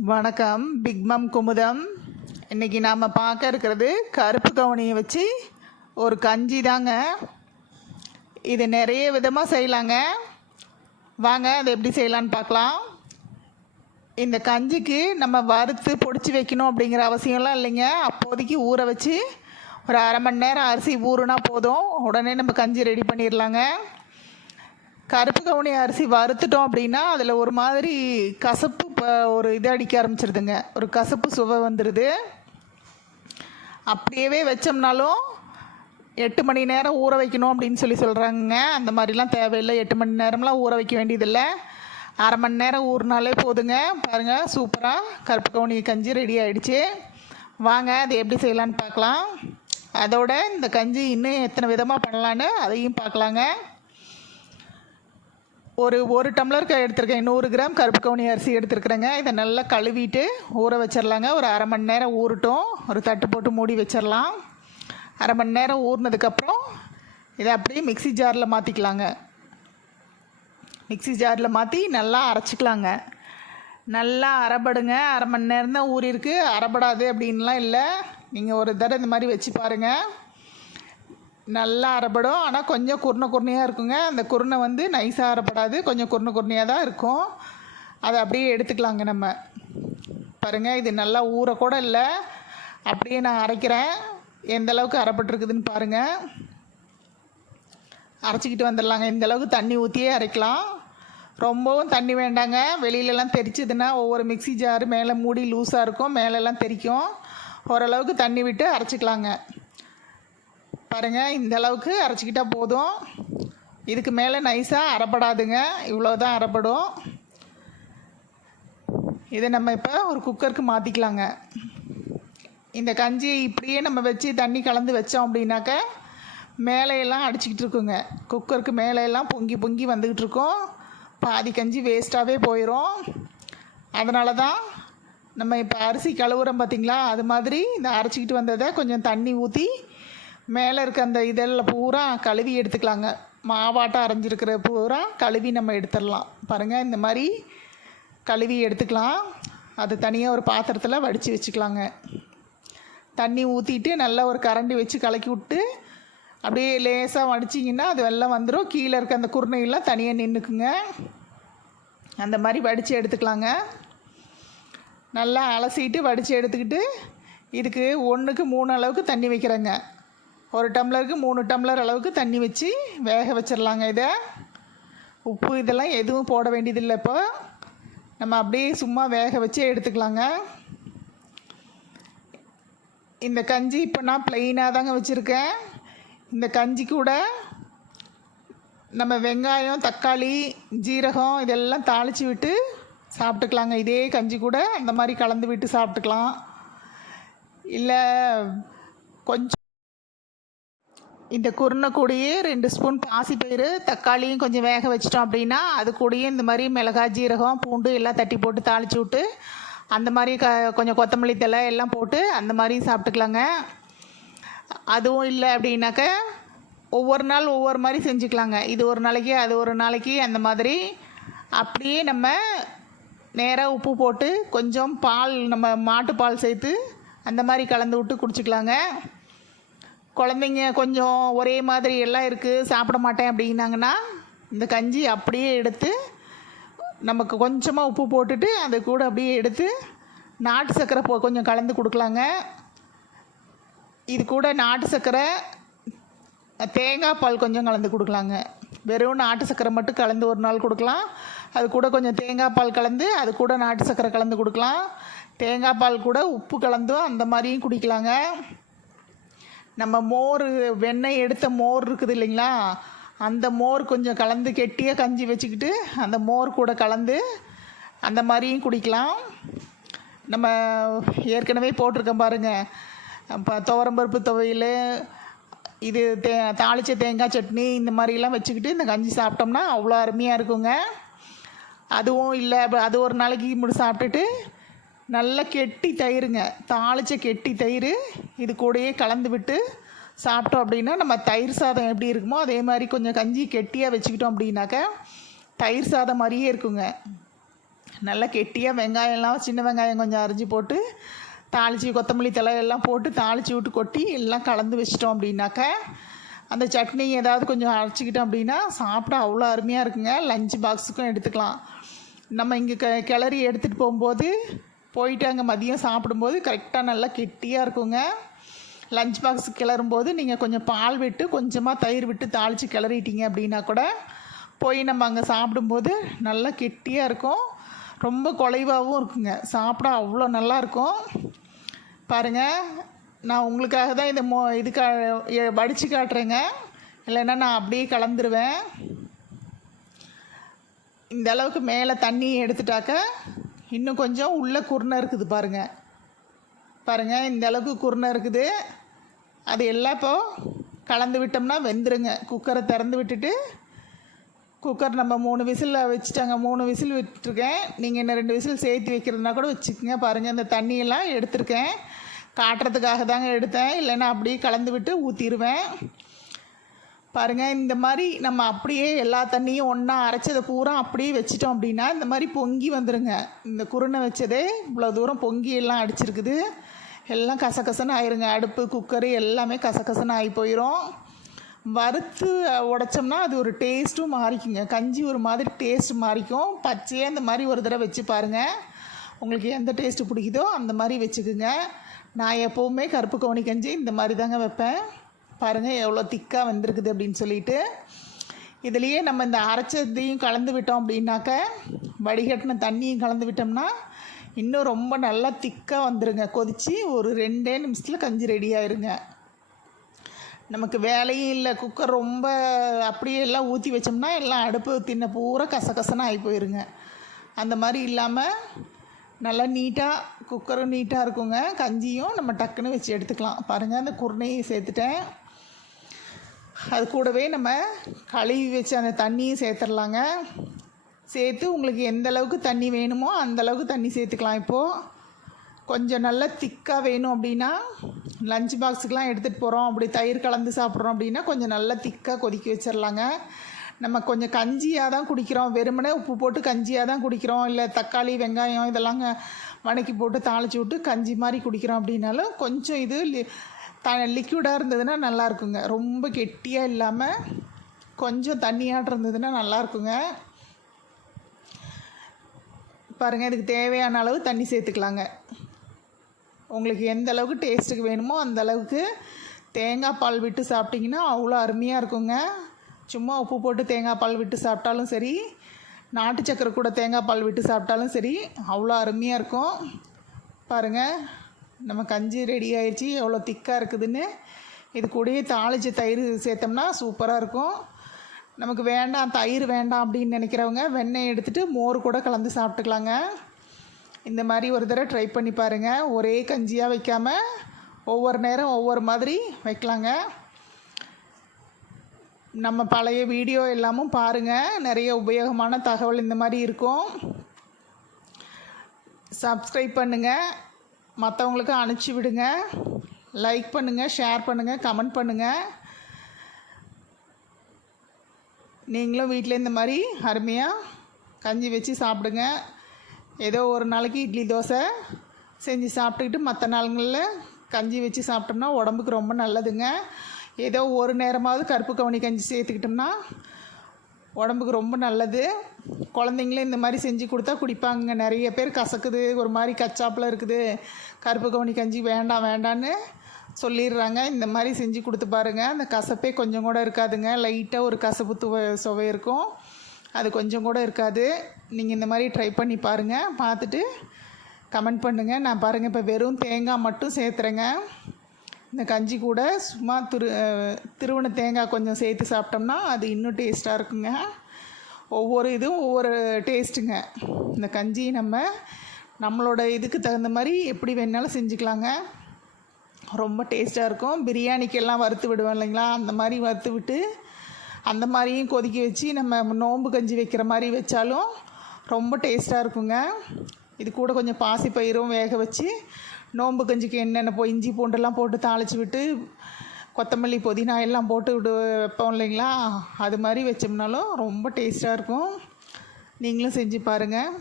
வணக்கம். பிக்மம் குமுதம். இன்னைக்கு நாம் பார்க்க இருக்கிறது கருப்பு கவுனியை வச்சு ஒரு கஞ்சி தாங்க. இது நிறைய விதமாக செய்யலாங்க. வாங்க அதை எப்படி செய்யலான்னு பார்க்கலாம். இந்த கஞ்சிக்கு நம்ம வறுத்து பொடிச்சு வைக்கணும் அப்படிங்கிற அவசியம்லாம் இல்லைங்க. அப்போதைக்கு ஊற வச்சு ஒரு அரை மணி நேரம் அரிசி ஊறுனா போதும். உடனே நம்ம கஞ்சி ரெடி பண்ணிடலாங்க. கருப்பு கவுனி அரிசி வறுத்துட்டோம் அப்படின்னா அதில் ஒரு மாதிரி கசப்பு இப்போ ஒரு இது அடிக்க ஆரம்பிச்சிருதுங்க. ஒரு கசப்பு சுவை வந்துடுது அப்படியே வச்சோம்னாலும் எட்டு மணி நேரம் ஊற வைக்கணும் அப்படின்னு சொல்லி சொல்கிறாங்க அந்த மாதிரிலாம் தேவையில்லை. எட்டு மணி நேரம்லாம் ஊற வைக்க வேண்டியதில்லை. அரை மணி நேரம் ஊறினாலே போதுங்க. பாருங்கள் சூப்பராக கருப்பு கவுனி கஞ்சி ரெடி ஆகிடுச்சு வாங்க அதை எப்படி செய்யலான்னு பார்க்கலாம். அதோட இந்த கஞ்சி இன்னும் எத்தனை விதமாக பண்ணலான்னு அதையும் பார்க்கலாங்க. ஒரு ஒரு டம்ளருக்கு எடுத்திருக்கேன். நூறு கிராம் கருப்பு கவுனி அரிசி எடுத்துருக்குறேங்க. இதை நல்லா கழுவிட்டு ஊற வச்சிடலாங்க ஒரு அரை மணி நேரம் ஊறட்டும். ஒரு தட்டு போட்டு மூடி வச்சிடலாம் அரை மணி நேரம் ஊறினதுக்கப்புறம் இதை அப்படியே மிக்ஸி ஜாரில் மாற்றிக்கலாங்க மிக்ஸி ஜாரில் மாற்றி நல்லா அரைச்சிக்கலாங்க. நல்லா அரைபடுங்க. அரை மணி நேரம் தான் ஊறிருக்கு அரைபடாது அப்படின்லாம் இல்லை. நீங்கள் ஒரு தடவை இந்த மாதிரி வச்சு பாருங்கள் நல்லா அரைப்படும் ஆனால் கொஞ்சம் குருணை குருணையாக இருக்குங்க. அந்த குருணை வந்து நைஸாக அரைப்படாது கொஞ்சம் குருணை குருணையாக தான் இருக்கும். அதை அப்படியே எடுத்துக்கலாங்க நம்ம. பாருங்கள் இது நல்லா ஊற கூட இல்லை. அப்படியே நான் அரைக்கிறேன். எந்த அளவுக்கு அரைப்பட்டுருக்குதுன்னு பாருங்கள் அரைச்சிக்கிட்டு வந்துடலாங்க. இந்த அளவுக்கு தண்ணி ஊற்றியே அரைக்கலாம். ரொம்பவும் தண்ணி வேண்டாங்க. வெளியிலலாம் தெரிச்சதுன்னா ஒவ்வொரு மிக்ஸி ஜாரு மேலே மூடி லூஸாக இருக்கும். மேலெல்லாம் தெரிக்கும். ஓரளவுக்கு தண்ணி விட்டு அரைச்சிக்கலாங்க. பாருங்கள் இந்த அளவுக்கு அரைச்சிக்கிட்டால் போதும். இதுக்கு மேலே நைஸாக அரைப்படாதுங்க. இவ்வளோ தான் அரைப்படும். இதை நம்ம இப்போ ஒரு குக்கருக்கு மாற்றிக்கலாங்க இந்த கஞ்சி இப்படியே நம்ம வச்சு தண்ணி கலந்து வச்சோம் அப்படின்னாக்க மேலையெல்லாம் அடிச்சுக்கிட்டு இருக்குங்க. குக்கருக்கு மேலையெல்லாம் பொங்கி பொங்கி வந்துக்கிட்டு இருக்கோம். பாதி கஞ்சி வேஸ்ட்டாகவே போயிடும் அதனால தான் நம்ம இப்போ அரிசி கழுவுறோம் பார்த்திங்களா அது மாதிரி இந்த அரைச்சிக்கிட்டு வந்ததை கொஞ்சம் தண்ணி ஊற்றி மேலே இருக்க அந்த இதெல்லாம் பூரா கழுவி எடுத்துக்கலாங்க. மாவாட்டம் அரைஞ்சிருக்கிற பூரா கழுவி நம்ம எடுத்துடலாம். பாருங்கள் இந்த மாதிரி கழுவி எடுத்துக்கலாம். அது தனியாக ஒரு பாத்திரத்தில் வடித்து வச்சுக்கலாங்க. தண்ணி ஊற்றிட்டு நல்லா ஒரு கரண்டி வச்சு கலக்கி விட்டு அப்படியே லேசாக வடிச்சிங்கன்னா அது வெள்ளம் வந்துடும் கீழே இருக்க அந்த குருணையெல்லாம் தனியாக நின்றுக்குங்க அந்த மாதிரி வடித்து எடுத்துக்கலாங்க. நல்லா அலசிட்டு வடித்து எடுத்துக்கிட்டு இதுக்கு ஒன்றுக்கு மூணு அளவுக்கு தண்ணி வைக்கிறேங்க. ஒரு டம்ளருக்கு மூணு டம்ளர் அளவுக்கு தண்ணி வச்சு வேக வச்சிடலாங்க இதை. உப்பு இதெல்லாம் எதுவும் போட வேண்டியதில்லை இப்போ. நம்ம அப்படியே சும்மா வேக வச்சே எடுத்துக்கலாங்க. இந்த கஞ்சி இப்போ நான் ப்ளெயினாக தாங்க வச்சுருக்கேன். இந்த கஞ்சி கூட நம்ம வெங்காயம் தக்காளி ஜீரகம் இதெல்லாம் தாளித்து விட்டு சாப்பிட்டுக்கலாங்க. இதே கஞ்சி கூட அந்த மாதிரி கலந்து விட்டு சாப்பிட்டுக்கலாம். இல்லை கொஞ்சம் இந்த குருணை கூடயே ரெண்டு ஸ்பூன் பாசிப்பயிறு தக்காளியும் கொஞ்சம் வேக வச்சிட்டோம் அப்படின்னா அது கூடயே இந்த மாதிரி மிளகாய் ஜீரகம் பூண்டு எல்லாம் தட்டி போட்டு தாளித்து விட்டு அந்த மாதிரி க கொஞ்சம் கொத்தமல்லி தழை எல்லாம் போட்டு அந்த மாதிரியும் சாப்பிட்டுக்கலாங்க. அதுவும் இல்லை அப்படின்னாக்க ஒவ்வொரு நாள் ஒவ்வொரு மாதிரி செஞ்சுக்கலாங்க. இது ஒரு நாளைக்கு அது ஒரு நாளைக்கு அந்த மாதிரி. அப்படியே நம்ம நேராக உப்பு போட்டு கொஞ்சம் பால் நம்ம மாட்டுப்பால் சேர்த்து அந்த மாதிரி கலந்து விட்டு குடிச்சிக்கலாங்க. குழந்தைங்க கொஞ்சம் ஒரே மாதிரி எல்லாம் இருக்குது சாப்பிட மாட்டேன் அப்படின்னாங்கன்னா இந்த கஞ்சி அப்படியே எடுத்து நமக்கு கொஞ்சமாக உப்பு போட்டுட்டு அது கூட அப்படியே எடுத்து நாட்டு சர்க்கரை போ கொஞ்சம் கலந்து கொடுக்கலாங்க. இது கூட நாட்டு சர்க்கரை தேங்காய் பால் கொஞ்சம் கலந்து கொடுக்கலாங்க. வெறும் நாட்டு சர்க்கரை மட்டும் கலந்து ஒரு நாள் கொடுக்கலாம். அது கூட கொஞ்சம் தேங்காய் பால் கலந்து அது கூட நாட்டு சர்க்கரை கலந்து கொடுக்கலாம். தேங்காய் பால் கூட உப்பு கலந்தும் அந்த மாதிரியும் குடிக்கலாங்க. நம்ம மோர் வெண்ணெய் எடுத்த மோர் இருக்குது இல்லைங்களா? அந்த மோர் கொஞ்சம் கலந்து கெட்டியாக கஞ்சி வச்சுக்கிட்டு அந்த மோர் கூட கலந்து அந்த மாதிரியும் குடிக்கலாம். நம்ம ஏற்கனவே போட்டிருக்கோம் பாருங்கள் இப்போ துவரம்பருப்பு துவையல் இது தே தாளித்த தேங்காய் சட்னி இந்த மாதிரிலாம் வச்சுக்கிட்டு இந்த கஞ்சி சாப்பிட்டோம்னா அவ்வளோ அருமையாக இருக்குங்க. அதுவும் இல்லை அது ஒரு நாளைக்கு முடி சாப்பிட்டுட்டு நல்லா கெட்டி தயிருங்க. தாளித்த கெட்டி தயிர் இது கூடயே கலந்து விட்டு சாப்பிட்டோம் அப்படின்னா நம்ம தயிர் சாதம் எப்படி இருக்குமோ அதே மாதிரி கொஞ்சம் கஞ்சி கெட்டியாக வச்சுக்கிட்டோம் அப்படின்னாக்கா தயிர் சாதம் மாதிரியே இருக்குங்க. நல்லா கெட்டியாக வெங்காயம்லாம் சின்ன வெங்காயம் கொஞ்சம் அரிஞ்சு போட்டு தாளித்து கொத்தமல்லி தழை எல்லாம் போட்டு தாளித்து விட்டு கொட்டி எல்லாம் கலந்து வச்சிட்டோம் அப்படின்னாக்க அந்த சட்னி ஏதாவது கொஞ்சம் அரைச்சிக்கிட்டோம் அப்படின்னா சாப்பிட அவ்வளோ அருமையாக இருக்குங்க. லஞ்ச் பாக்ஸுக்கும் எடுத்துக்கலாம். நம்ம இங்கே க கிளறி எடுத்துகிட்டு போகும்போது போயிட்டு அங்கே மதியம் சாப்பிடும்போது கரெக்டாக நல்லா கெட்டியாக இருக்குங்க. லஞ்ச் பாக்ஸ் கிளறும்போது நீங்கள் கொஞ்சம் பால் விட்டு கொஞ்சமாக தயிர் விட்டு தாளித்து கிளறிட்டீங்க அப்படின்னா கூட போய் நம்ம அங்கே சாப்பிடும்போது நல்லா கெட்டியாக இருக்கும். ரொம்ப குலைவாகவும் இருக்குங்க. சாப்பிட அவ்வளோ நல்லா இருக்கும். பாருங்கள் நான் உங்களுக்காக தான் இந்த மோ இதுக்கா எ- வடித்து காட்டுறேங்க. இல்லைன்னா நான் அப்படியே கலந்துருவேன். இந்த அளவுக்கு மேலே தண்ணி எடுத்துட்டாக்க இன்னும் கொஞ்சம் உள்ளே குருணை இருக்குது பாருங்கள் பாருங்கள் இந்த அளவுக்கு குருணை இருக்குது. அது எல்லாம் இப்போ கலந்து விட்டோம்னா வெந்துருங்க. குக்கரை திறந்து விட்டுட்டு குக்கர் நம்ம மூணு விசிலில் வச்சுட்டாங்க. மூணு விசில் விட்டுருக்கேன். நீங்கள் இன்னும் ரெண்டு விசில் சேர்த்து வைக்கிறதுனா கூட வச்சுக்கோங்க. பாருங்கள் இந்த தண்ணியெல்லாம் எடுத்திருக்கேன். காட்டுறதுக்காக தாங்க எடுத்தேன். இல்லைன்னா அப்படியே கலந்து விட்டு ஊற்றிடுவேன் பாருங்கள் இந்த மாதிரி நம்ம அப்படியே எல்லா தண்ணியும் ஒன்றா அரைச்சதை பூரா அப்படியே வச்சிட்டோம் அப்படின்னா இந்த மாதிரி பொங்கி வந்துடுங்க இந்த குருணை வச்சதே இவ்வளோ தூரம் பொங்கி எல்லாம் அடிச்சிருக்குது. எல்லாம் கசகசன்னு ஆயிருங்க. அடுப்பு குக்கரு எல்லாமே கசகசன்னு ஆகி போயிடும் வறுத்து உடைச்சோம்னா அது ஒரு டேஸ்ட்டும் மாறிக்குங்க. கஞ்சி ஒரு மாதிரி டேஸ்ட் மாறிக்கும். பச்சையாக இந்த மாதிரி ஒரு தடவை வச்சு பாருங்கள் உங்களுக்கு எந்த டேஸ்ட்டு பிடிக்குதோ அந்த மாதிரி வச்சுக்குங்க. நான் எப்போவுமே கருப்பு கவுனி கஞ்சி இந்த மாதிரி தாங்க வைப்பேன். பாருங்கள் எவ்வளோ திக்காக வந்திருக்குது அப்படின்னு சொல்லிட்டு இதுலேயே நம்ம இந்த அரைச்சதையும் கலந்து விட்டோம் அப்படின்னாக்க வடிகட்டின தண்ணியும் கலந்து விட்டோம்னா இன்னும் ரொம்ப நல்லா திக்காக வந்துருங்க. கொதித்து ஒரு ரெண்டே நிமிஷத்தில் கஞ்சி ரெடி ஆயிருங்க. நமக்கு வேலையும் இல்லை குக்கர் ரொம்ப அப்படியே எல்லாம் ஊற்றி வச்சோம்னா எல்லாம் அடுப்பு தின்ன பூரா கசகசன்னு ஆகி போயிருங்க. அந்த மாதிரி இல்லாமல் நல்லா நீட்டாக குக்கரும் நீட்டாக இருக்குங்க. கஞ்சியும் நம்ம டக்குன்னு வச்சு எடுத்துக்கலாம். பாருங்கள் அந்த குருணையை சேர்த்துட்டேன். அது கூடவே நம்ம கழுவி வச்ச அந்த தண்ணியும் சேர்த்துடலாங்க. சேர்த்து உங்களுக்கு எந்த அளவுக்கு தண்ணி வேணுமோ அந்தளவுக்கு தண்ணி சேர்த்துக்கலாம். இப்போது கொஞ்சம் நல்லா திக்காக வேணும் அப்படின்னா லஞ்ச் பாக்ஸுக்கெலாம் எடுத்துகிட்டு போகிறோம் அப்படி தயிர் கலந்து சாப்பிட்றோம் அப்படின்னா கொஞ்சம் நல்லா திக்காக கொதிக்க வச்சிடலாங்க. நம்ம கொஞ்சம் கஞ்சியாக தான் குடிக்கிறோம். வெறுமனே உப்பு போட்டு கஞ்சியாக தான் குடிக்கிறோம். இல்லை தக்காளி வெங்காயம் இதெல்லாம் வணக்கி போட்டு தாளித்து விட்டு கஞ்சி மாதிரி குடிக்கிறோம் அப்படின்னாலும் கொஞ்சம் இது த லிக்யூடாக இருந்ததுன்னா நல்லா இருக்குங்க ரொம்ப கெட்டியாக இல்லாமல் கொஞ்சம் தண்ணியாக இருந்ததுன்னா நல்லா இருக்குங்க பாருங்கள் இதுக்கு தேவையான அளவு தண்ணி சேர்த்துக்கலாங்க. உங்களுக்கு எந்த அளவுக்கு டேஸ்ட்டுக்கு வேணுமோ அந்த அளவுக்கு தேங்காய் பால் விட்டு சாப்பிட்டிங்கன்னா அவ்வளோ அருமையாக இருக்குங்க. சும்மா உப்பு போட்டு தேங்காய் பால் விட்டு சாப்பிட்டாலும் சரி நாட்டு சக்கரை கூட தேங்காய் பால் விட்டு சாப்பிட்டாலும் சரி அவ்வளோ அருமையாக இருக்கும். பாருங்கள் நம்ம கஞ்சி ரெடி ஆயிடுச்சு. எவ்வளோ திக்காக இருக்குதுன்னு. இது கூடயே தாளித்து தயிர் சேர்த்தோம்னா சூப்பராக இருக்கும். நமக்கு வேண்டாம் தயிர் வேண்டாம் அப்படின்னு நினைக்கிறவங்க வெண்ணெய் எடுத்துகிட்டு மோர் கூட கலந்து சாப்பிட்டுக்கலாங்க. இந்த மாதிரி ஒரு தடவை ட்ரை பண்ணி பாருங்கள் ஒரே கஞ்சியாக வைக்காமல் ஒவ்வொரு நேரம் ஒவ்வொரு மாதிரி வைக்கலாங்க. நம்ம பழைய வீடியோ எல்லாமும் பாருங்கள் நிறைய உபயோகமான தகவல் இந்த மாதிரி இருக்கும். சப்ஸ்கிரைப் பண்ணுங்கள் மற்றவங்களுக்கு அனுப்பிச்சி விடுங்க. லைக் பண்ணுங்கள் ஷேர் பண்ணுங்கள் கமெண்ட் பண்ணுங்கள் நீங்களும் வீட்டில் இந்த மாதிரி அருமையாக கஞ்சி வச்சு சாப்பிடுங்க. ஏதோ ஒரு நாளைக்கு இட்லி தோசை செஞ்சு சாப்பிட்டுக்கிட்டு மற்ற நாளுங்களில் கஞ்சி வச்சு சாப்பிட்டோம்னா உடம்புக்கு ரொம்ப நல்லதுங்க. ஏதோ ஒரு நேரமாவது கருப்பு கவனி கஞ்சி சேர்த்துக்கிட்டோம்னா உடம்புக்கு ரொம்ப நல்லது. குழந்தைங்களே இந்த மாதிரி செஞ்சு கொடுத்தா குடிப்பாங்க. நிறைய பேர் கசக்குது. ஒரு மாதிரி கச்சாப்பில் இருக்குது. கருப்பு கவுனி கஞ்சி வேண்டாம் வேண்டான்னு சொல்லிடுறாங்க. இந்த மாதிரி செஞ்சு கொடுத்து பாருங்கள் அந்த கசப்பே கொஞ்சம் கூட இருக்காதுங்க. லைட்டாக ஒரு கசப்பு துவை சுவை இருக்கும். அது கொஞ்சம் கூட இருக்காது. நீங்கள் இந்த மாதிரி ட்ரை பண்ணி பாருங்கள் பார்த்துட்டு கமெண்ட் பண்ணுங்கள் நான் பாருங்கள் இப்போ வெறும் தேங்காய் மட்டும் சேர்த்துறேங்க. இந்த கஞ்சி கூட சும்மா துரு திருவண தேங்காய் கொஞ்சம் சேர்த்து சாப்பிட்டோம்னா அது இன்னும் டேஸ்ட்டாக இருக்குங்க. ஒவ்வொரு இதுவும் ஒவ்வொரு டேஸ்ட்டுங்க. இந்த கஞ்சி நம்ம நம்மளோட இதுக்கு தகுந்த மாதிரி எப்படி வேணாலும் செஞ்சுக்கலாங்க. ரொம்ப டேஸ்ட்டாக இருக்கும். பிரியாணிக்கெல்லாம் வறுத்து விடுவோம் இல்லைங்களா? அந்த மாதிரி வறுத்து விட்டு அந்த மாதிரியும் கொதிக்க வச்சு நம்ம நோம்பு கஞ்சி வைக்கிற மாதிரி வச்சாலும் ரொம்ப டேஸ்ட்டாக இருக்குங்க. இது கூட கொஞ்சம் பாசி பயிரும் வேக வச்சு நோம்பு கஞ்சிக்கு என்னென்ன போ இஞ்சி பூண்டெல்லாம் போட்டு தாளித்து விட்டு கொத்தமல்லி புதினா எல்லாம் போட்டு விடு வைப்போம் இல்லைங்களா? அது மாதிரி வச்சோம்னாலும் ரொம்ப டேஸ்ட்டாக இருக்கும். நீங்களும் செஞ்சு பாருங்கள்